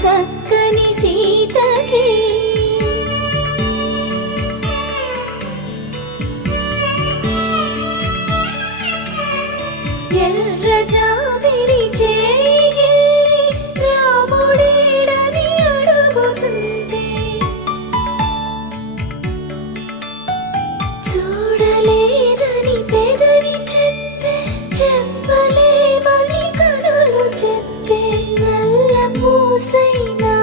చక్కని సీతకి ఎర్ర జాబిలి చేయి రాముడేడని అడుగుతుంటే చూడలేదని పెదవి చెప్పే చెప్పలేమని కనులు చెప్పే నల్ల పూసైన